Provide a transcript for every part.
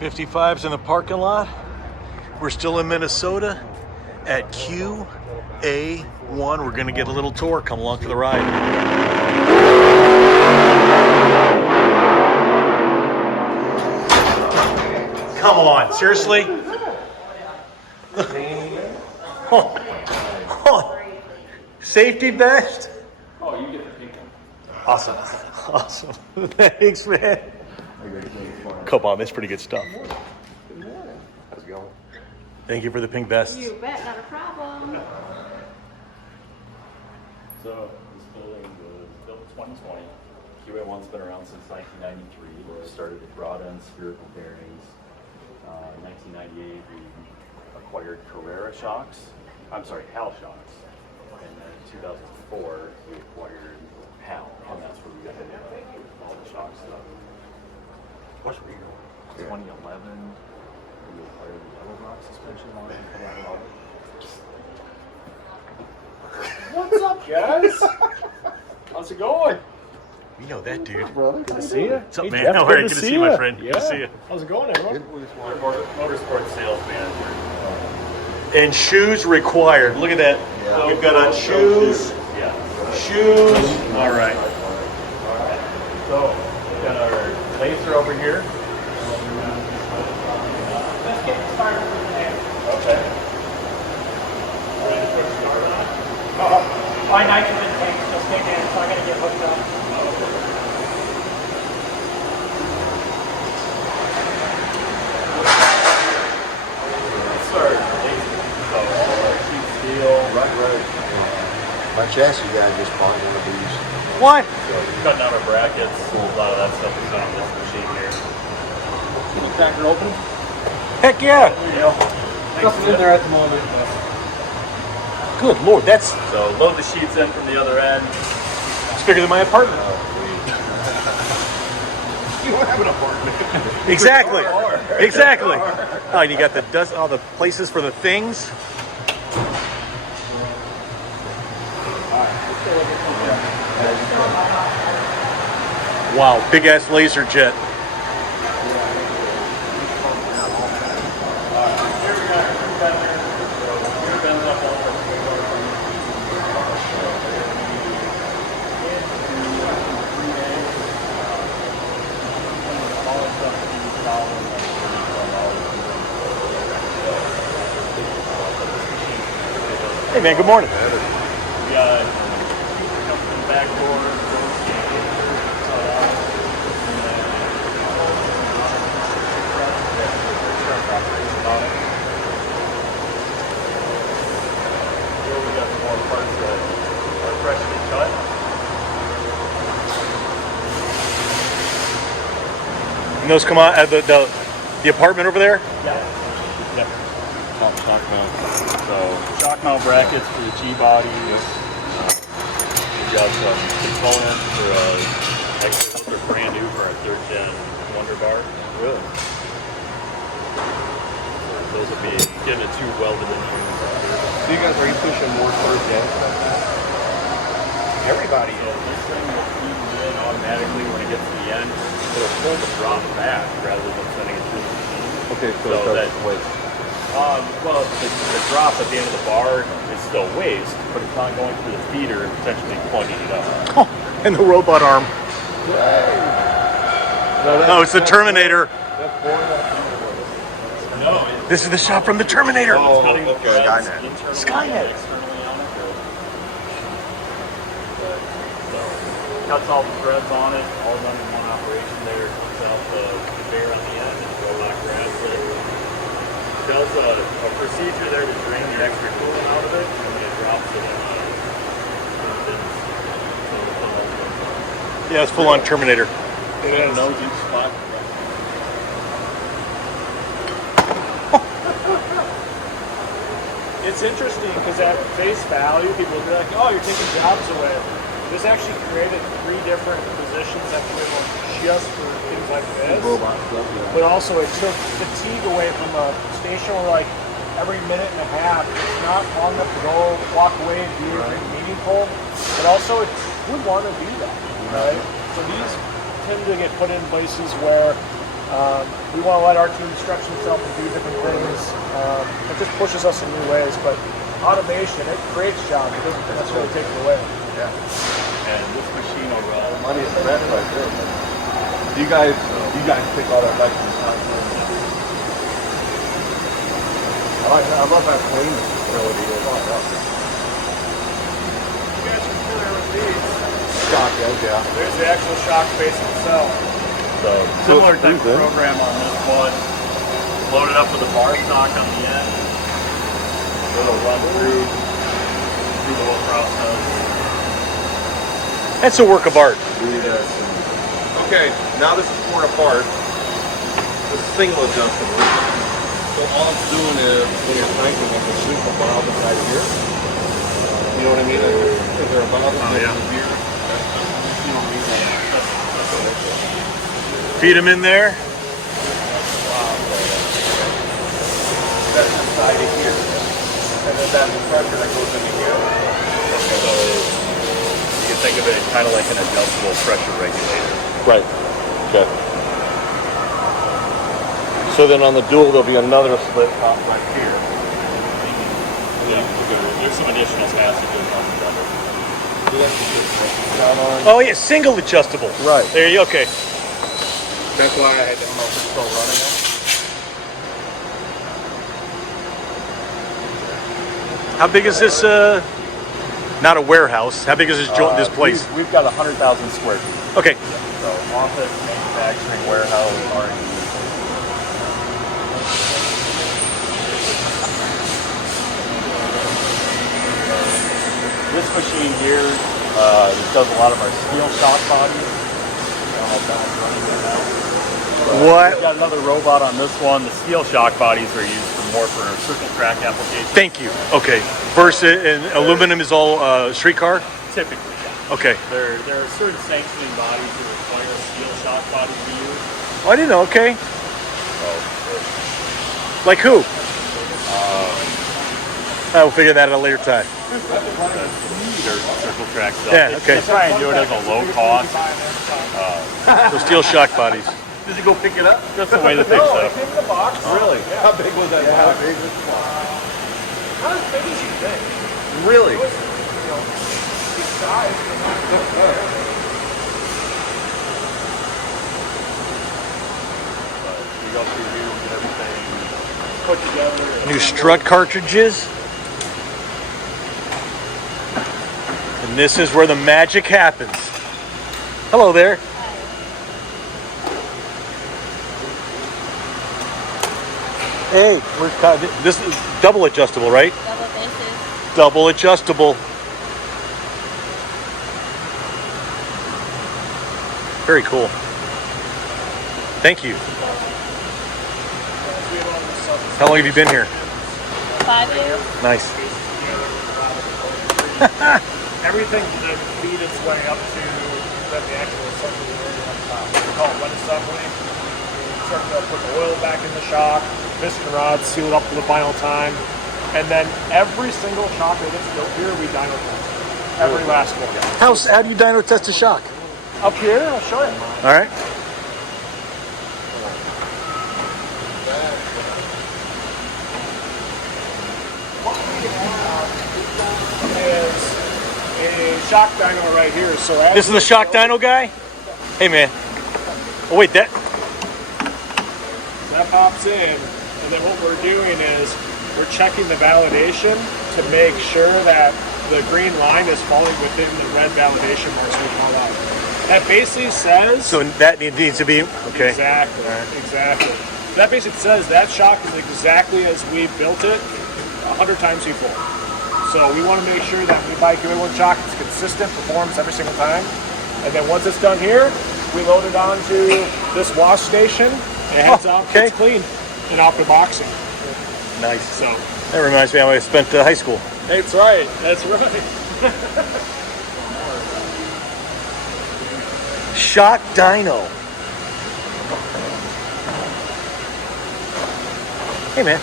55's in the parking lot. We're still in Minnesota at QA1. We're gonna get a little tour. Come along for the ride. Come on, seriously? Safety vest? Oh, you get the pink one. Awesome. Awesome. Thanks, man. Come on, that's pretty good stuff. How's it going? Thank you for the pink vest. You bet, not a problem. So this building was built in 2020. QA1's been around since 1993. It started with rod-end spherical bearings. 1998, we acquired Carrera shocks. I'm sorry, HAL shocks. And then in 2004, we acquired HAL, and that's where we got all the shock stuff. What's real? 2011, we acquired the yellow rock suspension line. What's up, guys? How's it going? You know that dude. Brother, good to see you. What's up, Hey, man? Jeff, All right, good to see you, my friend. Yeah. Good to see you. How's it going, everyone? Motorsport sales manager. And shoes required. Look at that. Yeah. We've got on shoes. Yeah. Shoes. All right. So, we've got our laser over here. Let's get started with the name. Okay. Ready to get started? My nitrogen tank's just kicking in, so I gotta get hooked up. My chassis guy just bought one of these. What? So, cutting out our brackets. A lot of that stuff is on this machine here. Can you crack her open? Heck yeah. There you go. Nothing in there at the moment. Good Lord, that's So load the sheets in from the other end. it's bigger than my apartment. You don't have an apartment. Exactly. Exactly. Oh, and you got the dust, all the places for the things. Wow, big ass laser jet. Hey man, good morning. We got backboard. Here we got some more parts that are freshly cut. And those come out at the apartment over there? Yeah. Yep. Top shock mount. So shock mount brackets for the G-bodies. We've got some components for actually those are brand new for our 3rd gen Wonder Bar. Really? Those will be getting it 2 welded in here. So you guys, are you pushing more towards the end? Everybody is. This thing will feed in automatically when it gets to the end. It'll pull the drop back rather than sending it through the machine. Okay, so So it that- doesn't wait. Well, the drop at the end of the bar is still waste, but it's not going through the feeder and potentially plugging it up. Oh, and the robot arm. Oh, it's the Terminator. No, This is the shot from the Terminator. it's cutting the okay, threads Skynet. internally Skynet. and externally on it. So, cuts all the threads on it, all done in one operation there. Cuts out the conveyor on the end and the robot grabs it. Does a procedure there to drain the extra coolant out of it, and then it drops it in the bins. So it's all Yeah, it's full on Terminator. it is. Knows each spot. It's interesting because at face value, people will be like, "Oh, you're taking jobs away." This actually created 3 different positions that we were just for things like this. But also, it took fatigue away from a station where, like, every minute and a half, it's not long enough to go walk away and do anything meaningful. But also, it's who would want to do that, right? So these tend to get put in places where We want to let our team stretch themselves and do different things. It just pushes us in new ways. But automation, it creates jobs. It doesn't necessarily take it away. And this machine will run. Money is spent right there. Do you guys pick all that back from the content? I love how clean this facility is. You guys are familiar with these. Shock, yeah. There's the actual shock face itself. So similar type of program on this one. Load it up with a bar stock on the end. It'll run through the whole process. That's a work of art. Okay, now this is torn apart. This is single adjustable. So all it's doing is when you're cranking it, it's shooting the valve inside here. You know what I mean? Is there a valve inside here? You don't need that. Feed them in there. That's inside of here. And then that's the pressure that goes into here. So you can think of it kind of like an adjustable pressure regulator. Right. Okay. So then on the dual, there'll be another split top right here. Yeah, there's some additional passages on the double. Oh yeah, single adjustable. Right. There you okay. That's why I don't know if it's still running it. How big is this? Not a warehouse. How big is this place? We've got 100,000 square feet. Okay. So office, manufacturing, warehouse, R&D. This machine here does a lot of our steel shock bodies. What? We've got another robot on this one. The steel shock bodies are used more for circle track applications. Thank you. Okay. Versus and aluminum is all streetcar. Typically, yeah. Okay. There are certain sanctioning bodies that require steel shock bodies to use. Oh, I didn't know. Okay. Like who? I will figure that out at a later time. Circle track stuff. Yeah, okay. Let's try and do it as a low cost. Those steel shock bodies. Did you go pick it up? Just the way that they're set up. Came in the box. Really? How big was that box? Not as big as you think. Really? It was, big size. You go through here and get everything put together. New strut cartridges. And this is where the magic happens. Hello there. Hey, this is double adjustable, right? Double bases. Double adjustable. Very cool. Thank you. How long have you been here? 5 years. Nice. Everything that feed its way up to the actual assembly area on top. We call it wet assembly. We start to put the oil back in the shock, piston rods, seal it up for the final time. And then every single shock that gets built here, we dyno test. Every last one. How do you dyno test a shock? Up here, I'll show you. All right. What we have is a shock dyno right here. So as This is the shock dyno guy? Hey, man. Oh, wait, that pops in, and then what we're doing is we're checking the validation to make sure that the green line is falling within the red validation marks we call out. That basically says... So that needs to be, okay. Exactly, exactly. That basically says that shock is exactly as we built it 100 times before. So we want to make sure that we buy QA1 shock, it's consistent, performs every single time. And then once it's done here, we load it onto this wash station, and it heads out, okay. it's clean, and off the boxing. Nice. So That reminds me how I spent high school. that's right, that's right. Shock dyno. Hey, man.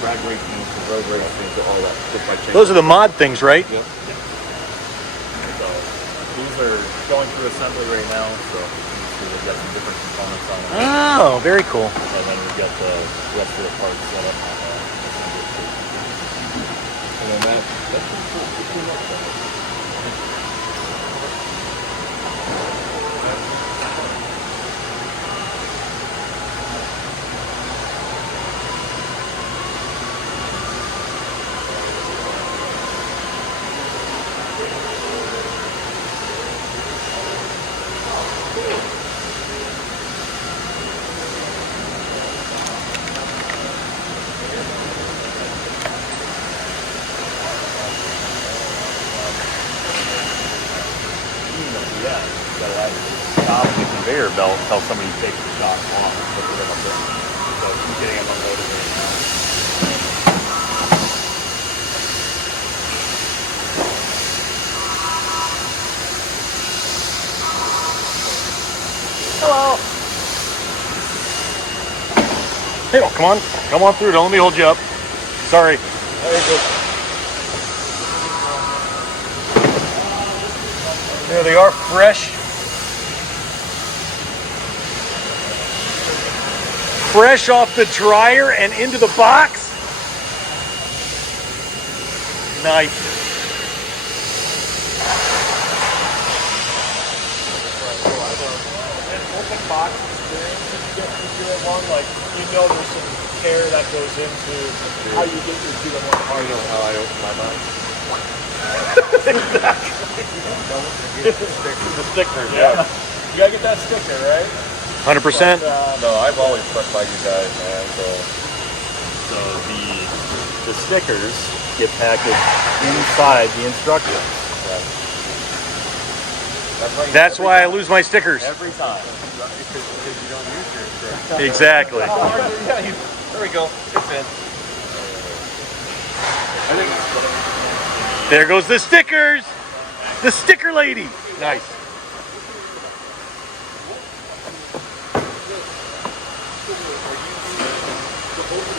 Drag racing to road racing to all that. Just by changing. Those are the mod things, right? Yeah. are going through assembly right now, so you can see they've got some different components on it. Oh, very cool. And then we've got the rest of the parts set up on that. And then that's pretty cool. Good to know. Yeah, you gotta have stop the conveyor belt until somebody takes the shop off and puts it up there. So keep getting them unloaded right now. Hello. Hey, oh, come on through. Don't let me hold you up. Sorry. There you go. There they are, fresh. Fresh off the dryer and into the box. Nice. Open box experience if you get from QA1, like you know there's some care that goes into how you get your QA1 part. You know how I open my box? The sticker, yeah. You gotta get that sticker, right? 100%. No, I've always stuck by you guys, man. So the stickers get packaged inside the instructions. That's why I lose my stickers. Every time. Because you don't use your instructions. Exactly. There we go. It's in. I think There goes the stickers. The sticker lady. Nice.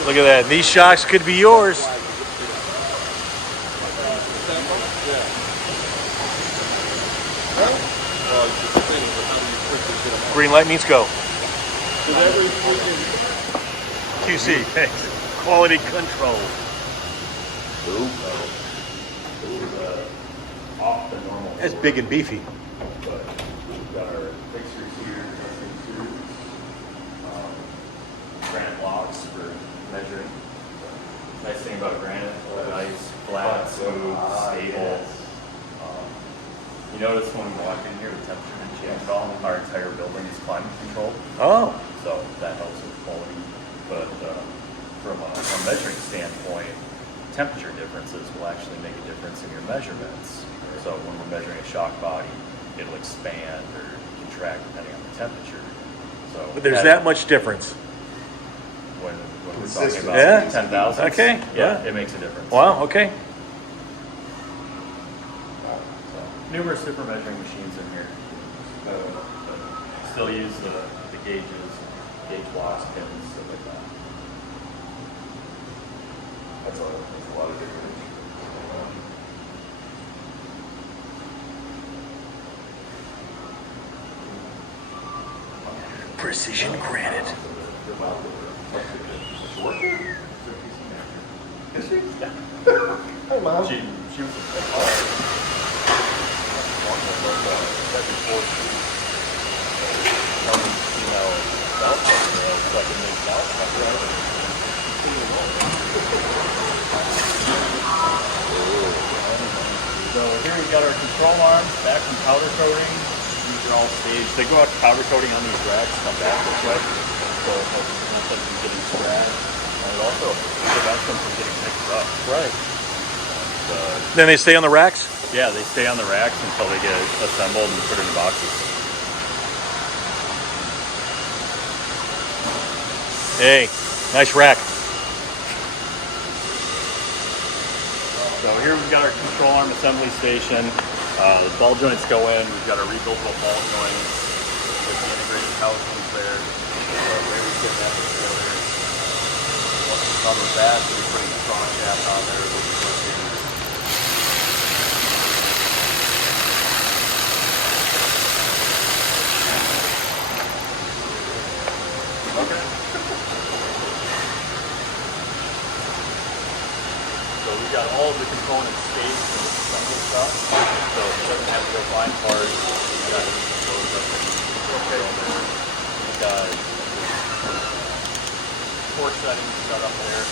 Look at that. These shocks could be yours. Green light means go. QC. Thanks. Quality control. Off the normal. That's big and beefy. But we've got our fixtures here, granite blocks for measuring. Nice thing about granite, nice, flat, smooth, stable. You notice when we walk in here, the temperature didn't change at all. Our entire building is climate controlled, Oh. so that helps with quality. But from a measuring standpoint, temperature differences will actually make a difference in your measurements. So when we're measuring a shock body, it'll expand or contract depending on the temperature. So But there's that much difference. when we're talking about Yeah. 10,000. Okay, Yeah, yeah. it makes a difference. Wow, okay. So, numerous different measuring machines in here. But still use the gauges, gauge blocks, pins, stuff like that. that's a lot of different. Precision granite. Hi, Mom. She was So here we've got our control arms back from powder coating. These are all staged. They go out to powder coating on these racks, come back this way. So it helps prevent them from getting scratched. And it also prevents them from getting mixed up. Right. Uh, Then they stay on the racks? yeah, they stay on the racks until they get assembled and put in boxes. Hey, nice rack. So here we've got our control arm assembly station. The ball joints go in. We've got our rebuildable ball joints with the integrated housings there. Where we get that together. Once it's on the back, we're putting the strong shaft on there. We'll be working. component stays for the assembly stuff, so it doesn't have to go find parts. You got those up in there. You've got torque settings set up there.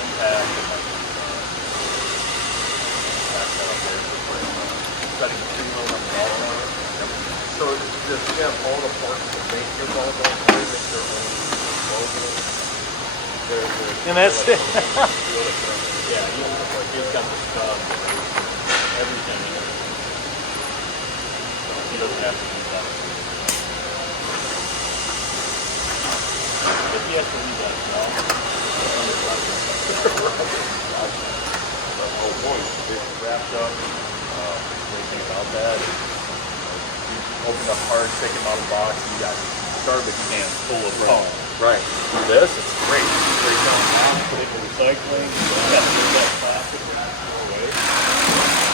Impact set up there for setting the preload on the ball motor. So does he have all the parts to make your ball going? Make their own logo? And that's it. Yeah, he's got the stub, everything in it. So he doesn't have to do that. If he has to leave that as well, oh boy, it's wrapped up. Anything about that? You open up hard, take him out of the box, and you got garbage cans full of foam. Right. This is great. Straight down down, put it in recycling. Yeah, there's that plastic that you throw away.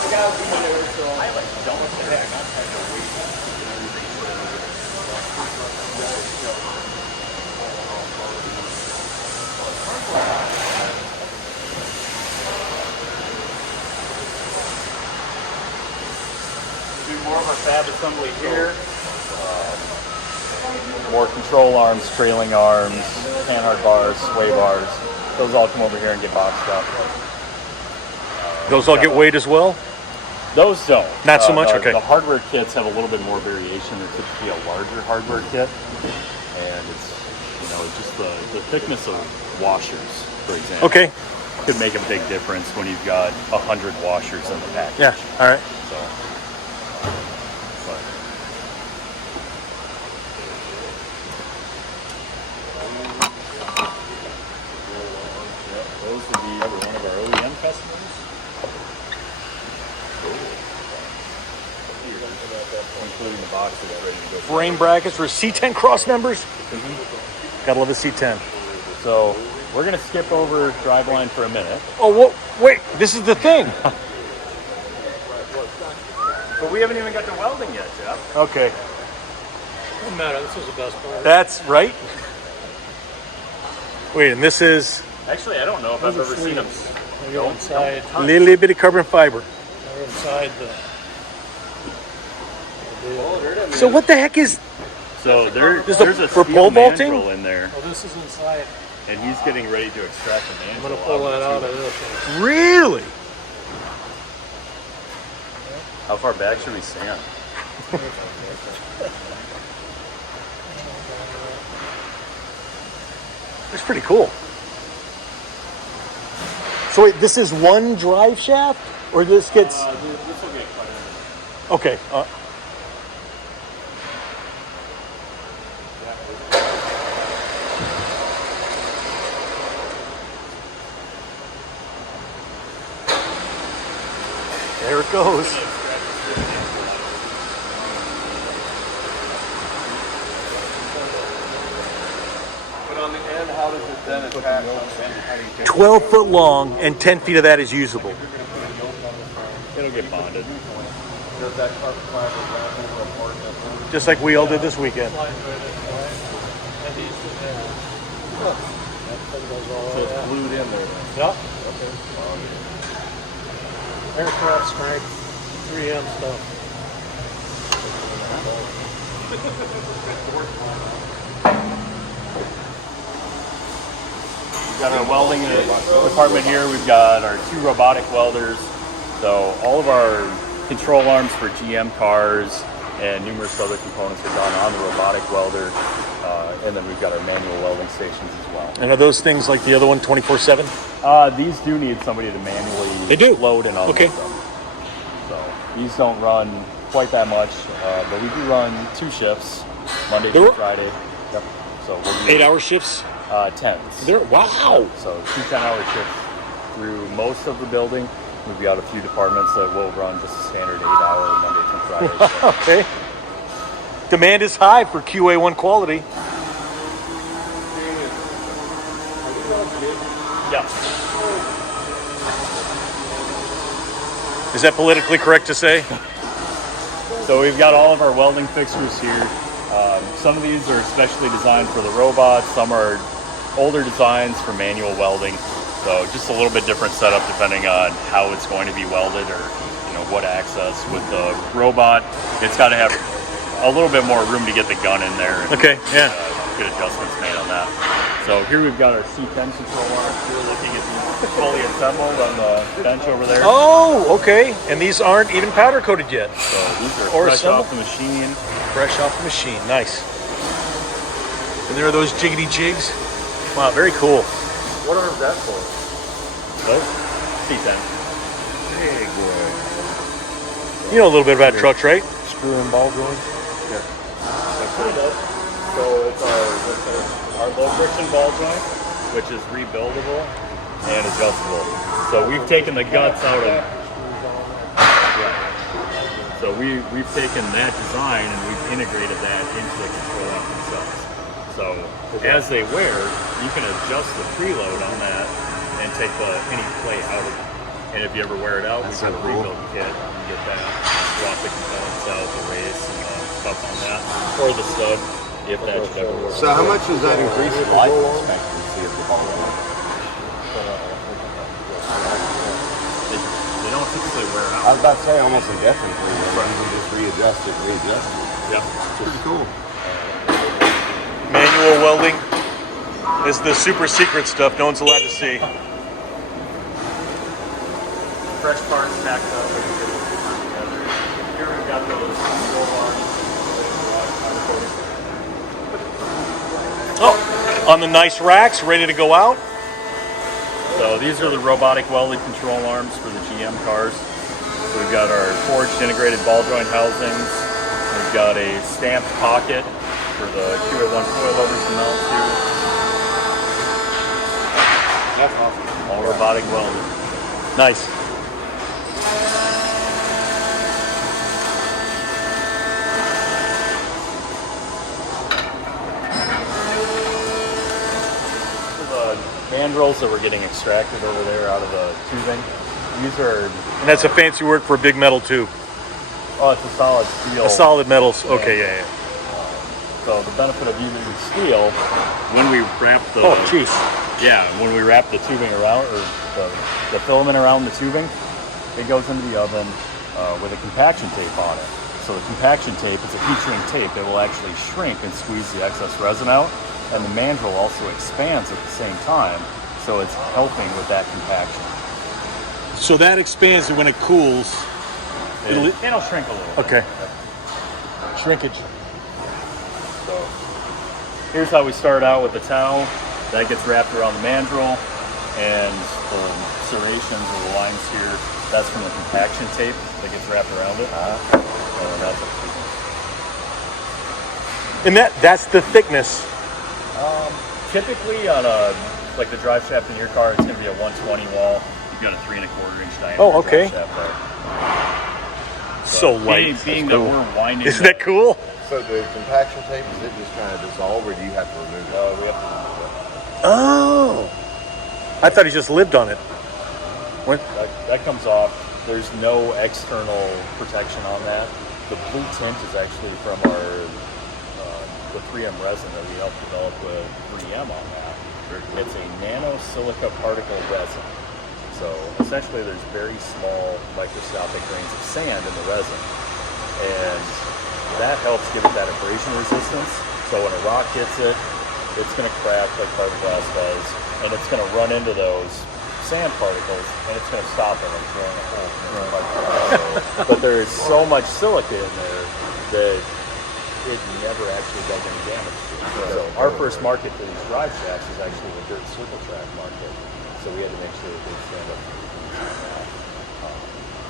I like don't say I'm not trying to wait to get everything put in. Do more of our fab assembly here. More control arms, trailing arms, panhard bars, sway bars. Those all come over here and get boxed up. Those all get weighed as well? Those don't. Not so much? The, Okay. The hardware kits have a little bit more variation. They're typically a larger hardware kit. And it's, just the thickness of washers, for example. Okay. Could make a big difference when you've got 100 washers in the package. Yeah, all right. So, but those would be one of our OEM customers. Including the box that's ready to go. Frame brackets for C10 cross members. Gotta love a C10. So we're gonna skip over driveline for a minute. Oh, wait, this is the thing. But we haven't even got to welding yet, Jeff. Okay, Doesn't matter. This is the best part. that's right. Wait, and this is Actually, I don't know if I've ever seen them. They go inside. a little bit of carbon fiber. They're inside the. So what the heck is... So there's a for steel pole vaulting? mandrel in there, Oh, this is inside. and he's getting ready to extract the mandrel. I'm gonna pull that out of this. Really? How far back should we stand? It's pretty cool. So wait, this is one drive shaft? Or this gets... This will get quite a Okay. There it goes. But on the end, how does it then attach on the end? How do you take 12 foot long and 10 feet of that is usable. It'll get bonded. Does that carbon fiber wrap over a part of it? Just like we all did this weekend. So it's glued in there then. Yep. Aircraft strength 3M stuff. We've got our welding department here. We've got our 2 robotic welders. So all of our control arms for GM cars and numerous other components are done on the robotic welder. And then we've got our manual welding stations as well. And are those things like the other one 24/7? These do need somebody to manually They do? load and unload Okay. them. So these don't run quite that much, but we do run 2 shifts, Monday through They're- Friday. Yep. So we'll do 8-hour shifts? 10s. Wow. So 2 10-hour shifts through most of the building. We've got a few departments that will run just a standard 8-hour Monday through Friday. So Okay. Demand is high for QA1 quality. yeah. Is that politically correct to say? So we've got all of our welding fixtures here. Some of these are specially designed for the robots. Some are older designs for manual welding. So just a little bit different setup depending on how it's going to be welded or what access. With the robot, it's got to have a little bit more room to get the gun in there. And, Okay, yeah. Good adjustments made on that. So here we've got our C10 control arms. We're looking at these fully assembled on the bench over there. Oh, okay. And these aren't even powder coated yet. So these are Or fresh assembled? off the machine. Fresh off the machine. Nice. And there are those jiggity jigs. Wow, very cool. What arm's that for? Those C10. Big boy. You know a little bit about trucks, right? Screw in ball joints? Kind of. So it's our low friction ball joint, which is rebuildable and adjustable. So we've taken the guts out of. So we've taken that design and we've integrated that into the control arm themselves. So as they wear, you can adjust the preload on that and take any plate out of it. And if you ever wear it out, we've got a rebuild kit. You get that, swap the components out, the race and stuff on that, or the stud, if that should ever work. So how much does that increase the Life control arm? expectancy of the ball. They don't typically wear I out. was about to say almost indefinitely. You can just readjust it. Yeah. Pretty cool. Manual welding is the super secret stuff no one's allowed to see. Fresh parts packed up and get it together. Here we've got those control arms. Oh, on the nice racks, ready to go out. So these are the robotic welded control arms for the GM cars. So we've got our forged integrated ball joint housings. We've got a stamped pocket for the QA1 coilovers to mount to. That's awesome. All robotic welded. Nice. Mandrels that we're getting extracted over there out of the tubing. These are, And that's a fancy word for a big metal tube. it's a solid steel. A solid metals. Okay, yeah. So the benefit of using steel, when we wrap the Oh, jeez. when we wrap the tubing around, or the filament around the tubing, it goes into the oven with a compaction tape on it. So the compaction tape is a heat shrink tape that will actually shrink and squeeze the excess resin out. And the mandrel also expands at the same time, so it's helping with that compaction. So that expands, and when it cools, It'll shrink a little bit. okay. Shrinkage. So here's how we start out with the towel. That gets wrapped around the mandrel, and the serrations or the lines here, that's from the compaction tape that gets wrapped around it. And that's what And that's the thickness. typically on like the drive shaft in your car, it's going to be a 120 wall. You've got a 3 1/4 inch diameter. Oh, okay. Drive shaft there. So light. Being That's that cool. we're winding. Isn't that cool? So the compaction tape, does it just kind of dissolve or do you have to remove it? We have to remove it. Oh. I thought he just lived on it. What? That comes off. There's no external protection on that. The blue tint is actually from the 3M resin that we helped develop with 3M on that. It's a nano silica particle resin. So essentially there's very small microscopic grains of sand in the resin. And that helps give it that abrasion resistance. So when a rock hits it, it's going to crack like fiberglass does. And it's going to run into those sand particles and it's going to stop it and drilling a hole. But there's so much silica in there that it never actually does any damage to it. So our first market for these drive shafts is actually the dirt circle track market. So we had to make sure that they stand up.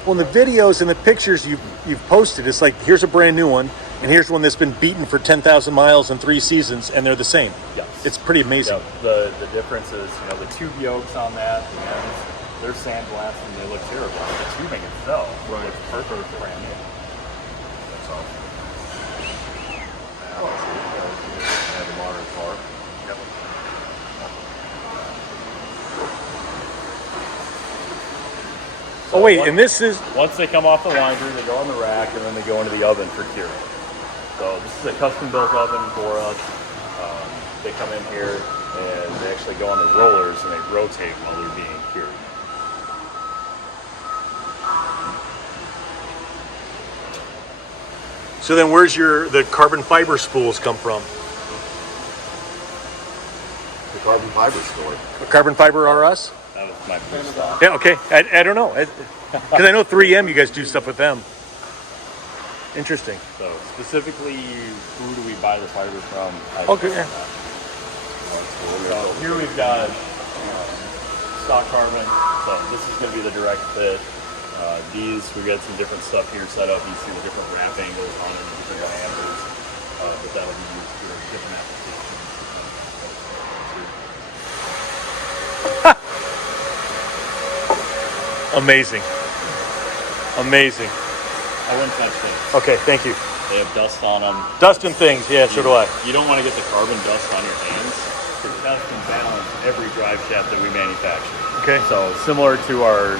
Well, in the videos and the pictures you've posted, it's like, here's a brand new one, and here's one that's been beaten for 10,000 miles in 3 seasons, and they're the same. Yes. It's pretty amazing. Yeah, the difference is, the tube yokes on that, the ends, they're sandblasted and they look terrible. But the tubing itself looks perfect, brand new. That's all. Have a modern car. Yep. Oh wait, and this is Once they come off the winder, they go on the rack, and then they go into the oven for curing. So this is a custom-built oven for us. They come in here, and they actually go on the rollers, and they rotate while they're being cured. so. Then where's the carbon fiber spools come from? The carbon fiber story. Carbon fiber RS? That was my first thought. Yeah. Okay. I don't know because I know 3M. You guys do stuff with them. Interesting. So specifically, who do we buy the fiber from? Okay. Yeah. So here we've got stock carbon. So this is going to be the direct fit. These, we got some different stuff here set up. You see the different wrap angles on it, different diameters. But that'll be used for different applications. Amazing. Amazing. I wouldn't touch things. Okay. Thank you. They have dust on them. Dust and things. Yeah. So do I. You don't want to get the carbon dust on your hands. To test and balance every drive shaft that we manufacture. Okay. So similar to our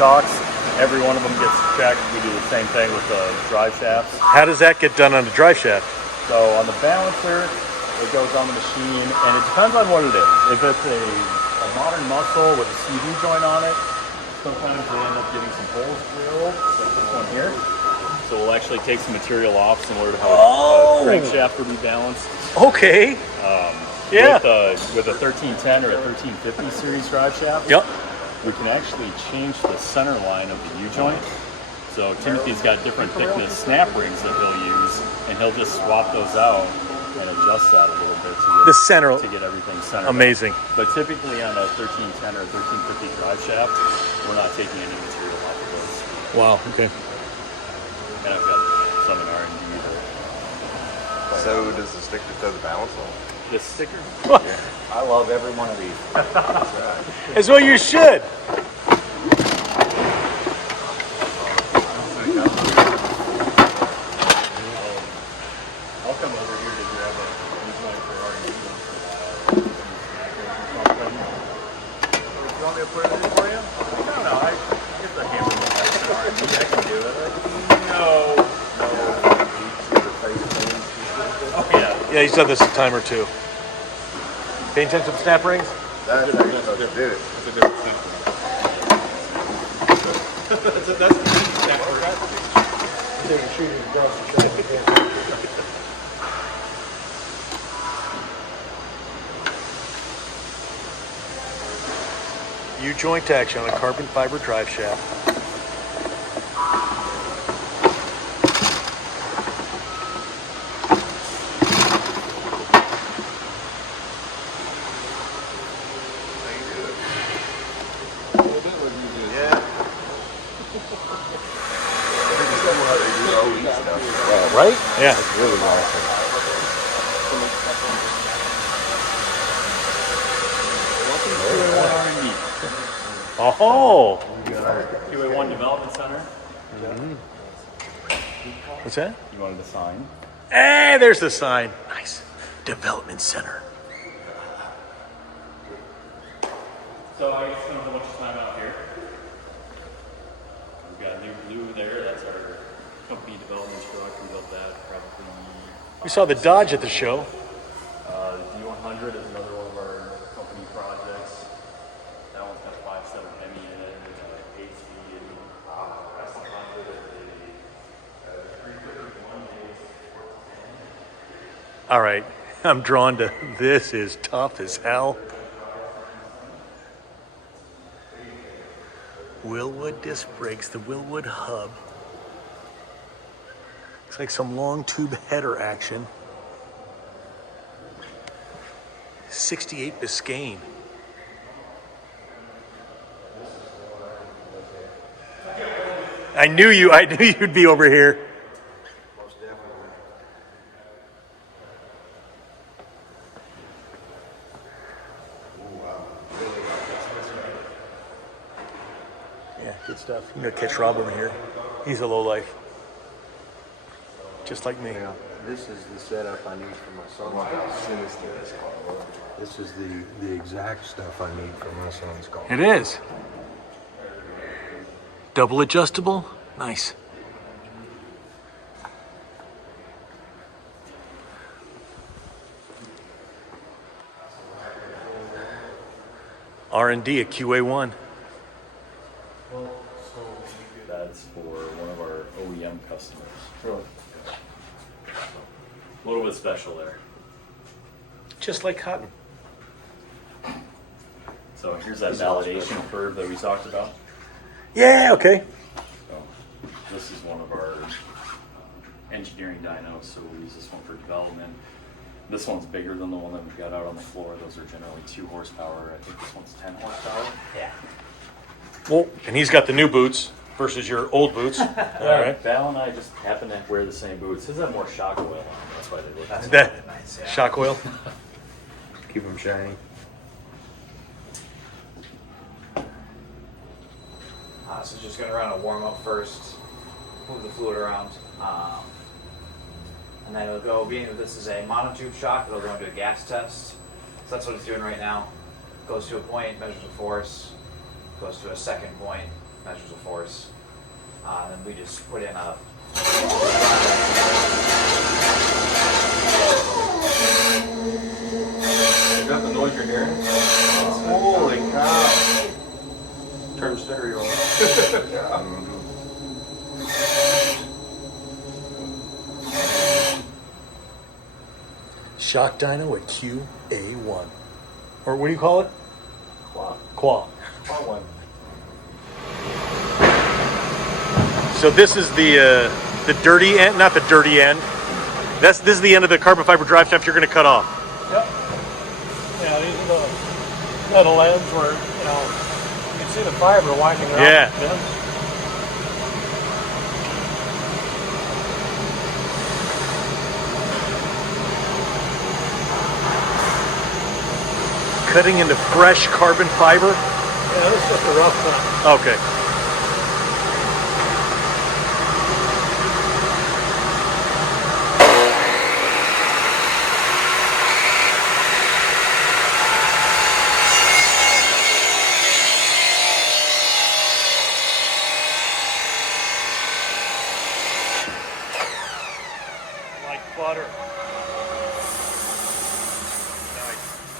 shocks, every one of them gets checked. We do the same thing with the drive shafts. How does that get done on the drive shaft? So on the balancer, it goes on the machine, and it depends on what it is. If it's a modern muscle with a CV joint on it, sometimes we end up getting some holes drilled, like this one here. So we'll actually take some material off similar to how a crankshaft would be balanced. Okay. Yeah. With a 1310 or a 1350 series drive shaft, Yep. we can actually change the center line of the U-joint. So Timothy's got different thickness snap rings that he'll use, and he'll just swap those out and adjust that a little bit to get everything centered. Amazing. But typically on a 1310 or 1350 drive shaft, we're not taking any material off of those. Wow. Okay. And I've got some in R&D that. So does the sticker show the balance on? This sticker? I love every one of these. As well you should. I'll come over here to grab a U-joint for R&D. You want me to put it in for you? No, I get the hammer in the R&D. I can do it. No. Oh, yeah. Yeah, he's done this a time or two. Paying attention to snap rings? That's how you're supposed to do it. That's a different thing. that's the snap U-joint action on a carbon fiber drive shaft. Right? Yeah. That's really awesome. Oh. QA1 Development Center. What's that? You wanted a sign? Hey, there's the sign. Nice. Development Center. So I spent a whole bunch of time out here. We've got new blue there. That's our company development truck. We built that probably. We saw the Dodge at the show. The D100 is another one of our company projects. That one's got 5.7 Hemi in it, and 8-speed. S100 is a 351 base. All right. I'm drawn to this. Is tough as hell. Willwood disc brakes, the Willwood hub. Looks like some long tube header action. 68 Biscayne. I knew you'd be over here. Yeah, good stuff. I'm gonna catch Rob over here. He's a lowlife. Just like me. Now, this is the setup I need for my son's car. This is the exact stuff I need for my son's car. It is. Double adjustable, nice. R&D at QA1. That's for one of our OEM customers. Sure. A little bit special there. Just like cotton. So here's that validation curve that we talked about. Yeah, okay. So this is one of our engineering dynos, so we use this one for development. This one's bigger than the one that we've got out on the floor. Those are generally 2 horsepower. I think this one's 10 horsepower. Yeah. Well, and he's got the new boots versus your old boots. All right. Val and I just happen to wear the same boots. His have more shock oil on them. That's why they look nice. That Nice, yeah. shock oil. Keep them shiny. So just gonna run a warm up first, move the fluid around, and then it'll go. Being that this is a monotube shock, it'll go into a gas test. So that's what it's doing right now. Goes to a point, measures a force. Goes to a second point, measures a force. And then we just put in a. Is that the noise you're hearing? Holy cow. Turn stereo on. Shock dyno at QA1. Or what do you call it? Qua. Qua. One. So this is the dirty end, not the dirty end. This is the end of the carbon fiber drive shaft you're going to cut off. Yep. Yeah, these are the metal ends where, you can see the fiber winding around. Yeah. The bends. Cutting into fresh carbon fiber. Yeah, this is just a rough one. Okay. Like butter.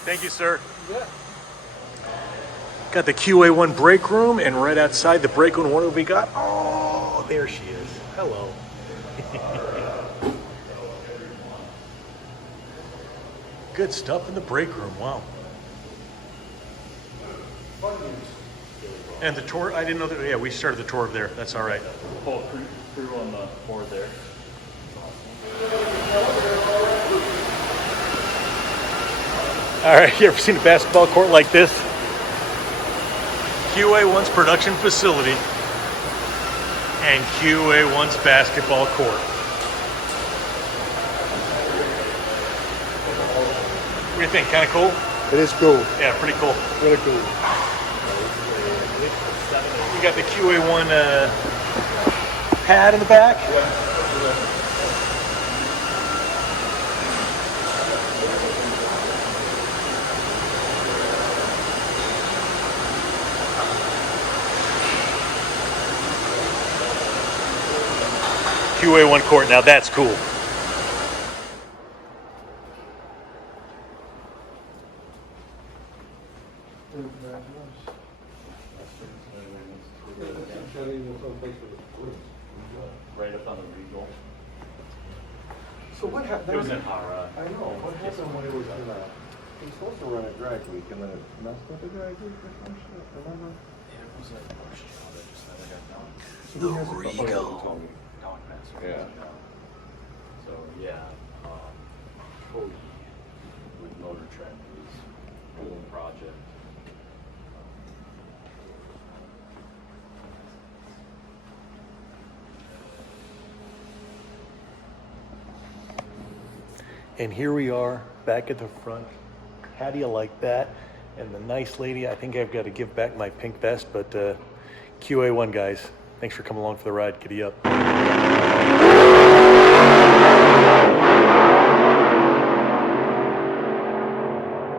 Thank you, sir. Yeah. Got the QA1 break room, and right outside the break room, what have we got? Oh, there she is. Hello. Good stuff in the break room. Wow. And the tour, I didn't know that. Yeah, we started the tour over there. That's all right. Pull crew on the board there. All right, you ever seen a basketball court like this? QA1's production facility and QA1's basketball court. What do you think? Kind of cool? It is cool. Yeah, pretty cool. Really cool. We got the QA1 pad in the back. QA1 court, now that's cool. Right up on the Regal. So what happened? It was in Hara. I know. What happened when it was in a... He was supposed to run a drag week and then it messed up a drag week or some shit, remember? Yeah, it was a push job that just never got done. The Regal. Dog master. Yeah. So yeah, Cody with Motor Trend was a cool project. And here we are back at the front. How do you like that? And the nice lady, I think I've got to give back my pink vest, but QA1 guys, thanks for coming along for the ride. Giddy up.